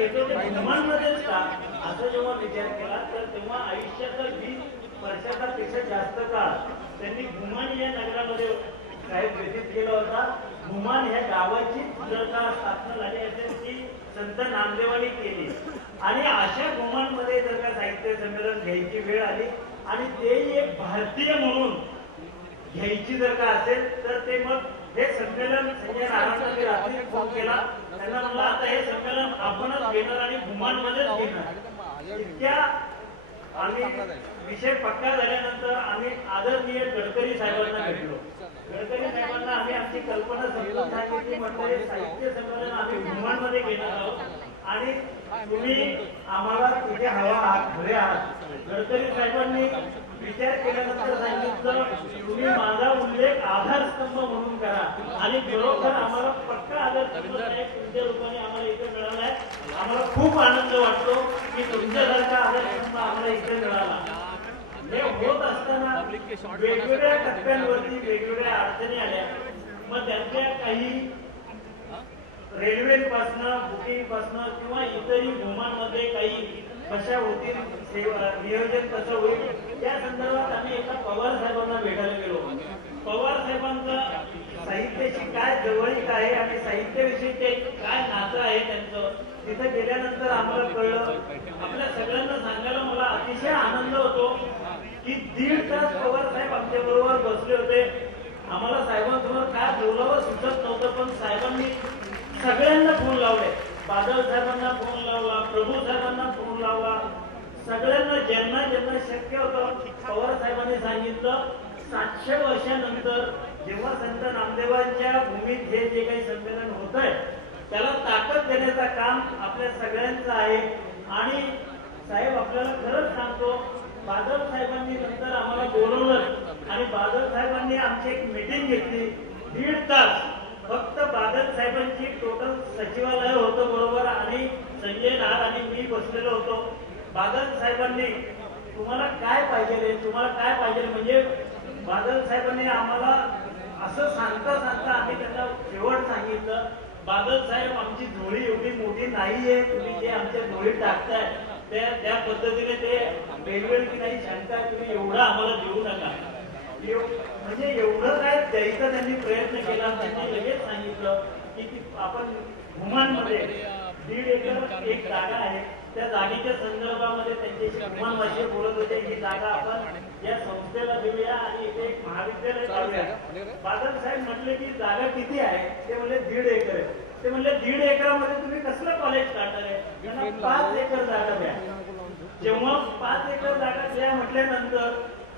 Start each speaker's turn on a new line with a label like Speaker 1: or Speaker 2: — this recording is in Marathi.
Speaker 1: का असं जेव्हा विचार केला तर तेव्हा आयुष्याचा वीस वर्षाचा पेक्षा जास्त काळ त्यांनी घुमान या नगरामध्ये साहेब व्यतीत केला होता. घुमान ह्या गावाची जर का स्थापना झाली असेल ती संत नामदेवानी केली. आणि अशा घुमांमध्ये जर का साहित्य संमेलन घ्यायची वेळ आली आणि ते एक भारतीय म्हणून घ्यायची जर का असेल तर ते मग हे संमेलन संजय नारायण फोन केला. त्यांना म्हणलं आता हे संमेलन आपणच घेणार इतक्या आम्ही विषय पक्का झाल्यानंतर आम्ही आदरणीय गडकरी साहेबांना भेटलो. गडकरी साहेबांना आम्ही आमची कल्पना समजून सांगितली म्हणजे साहित्य संमेलन आम्ही घुमांमध्ये घेणार आहोत. आणि तुम्ही आम्हाला तिथे हवा आहात हवे आहात. गडकरी साहेबांनी विचार केल्यानंतर सांगितलं तुम्ही माझा उल्लेख आधारस्तंभ म्हणून करा. आणि खरोखर आम्हाला पक्का आधारस्तंभ तुमच्या रूपाने आम्हाला इथे मिळालाय आम्हाला खूप आनंद वाटतो की तुमच्यासारखा आधारस्तंभ आम्हाला इथे मिळाला. हे होत असताना वेगवेगळ्या टप्प्यांवरती वेगवेगळ्या अडचणी आल्या. मग त्यातल्या काही रेल्वे पासनं बुकिंग पासनं किंवा इतरही घुमांमध्ये काही कशा होतील नियोजन कसं होईल त्या संदर्भात आम्ही एका पवार साहेबांना भेटायला गेलो पवार साहेबांचं साहित्याची काय जवळीक आहे आणि साहित्याविषयी ते काय नातं आहे त्यांचं तिथे गेल्यानंतर आम्हाला कळलं. आपल्या सगळ्यांना सांगायला मला अतिशय आनंद होतो की दीड तास पवार साहेब आमच्या बरोबर बसले होते. आम्हाला साहेबांसमोर काय बोलावं सुचत नव्हतं पण साहेबांनी सगळ्यांना फोन लावले. बादल साहेबांना फोन लावला प्रभू साहेबांना फोन लावला. सगळ्यांना ज्यांना ज्यांना शक्य होतं पवार साहेबांनी सांगितलं सातशे वर्षानंतर जेव्हा संत नामदेवांच्या भूमीत हे जे काही संमेलन होत आहे त्याला ताकद देण्याचं काम आपल्या सगळ्यांचं आहे. आणि साहेब आपल्याला खरंच सांगतो बादल साहेबांनी नंतर आम्हाला बोलवलं आणि बादल साहेबांनी आमची एक मीटिंग घेतली दीड तास. फक्त बादल साहेबांची टोटल सचिवालय होतं बरोबर आणि संजय नार आणि मी बसलेलो होतो. बादल साहेबांनी तुम्हाला काय पाहिजे तुम्हाला काय पाहिजे? म्हणजे बादल साहेबांनी आम्हाला असं सांगता सांगता आम्ही त्यांना शेवट सांगितलं बादल साहेब आमची झोळी एवढी मोठी नाहीये. तुम्ही जे आमच्या झोळीत टाकताय त्या त्या पद्धतीने ते वेगवेगळी की नाही सांगताय तुम्ही एवढं आम्हाला देऊ नका. म्हणजे एवढं द्यायचा त्यांनी प्रयत्न केला त्यांनी लगेच सांगितलं की आपण घुमानमध्ये दीड एकर एक जागा आहे. त्या जागेच्या संदर्भामध्ये त्यांच्याशी घुमान भाषे बोलत होते ही जागा आपण या संस्थेला देऊया आणि इथे एक महाविद्यालय काढूया. बादल साहेब म्हटले की जागा किती आहे? ते म्हणले दीड एकर आहे. ते म्हणले दीड एकरामध्ये तुम्ही कसलं कॉलेज काढणार आहे? त्यांना पाच एकर जागा द्या. जेव्हा पाच एकर जागा द्या म्हटल्यानंतर